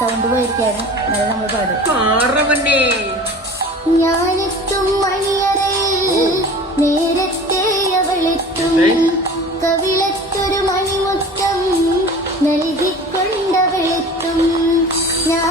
Sound പോയിരിക്കാണ്. നല്ല നമ്മൾ പാടും. ഞാനെത്തും മണിയറയിൽ നേരത്തെ അവളെത്തും, കവിളത്തൊരു മണിമുത്തം നൽകിക്കൊണ്ടവളെത്തും. ഞാൻ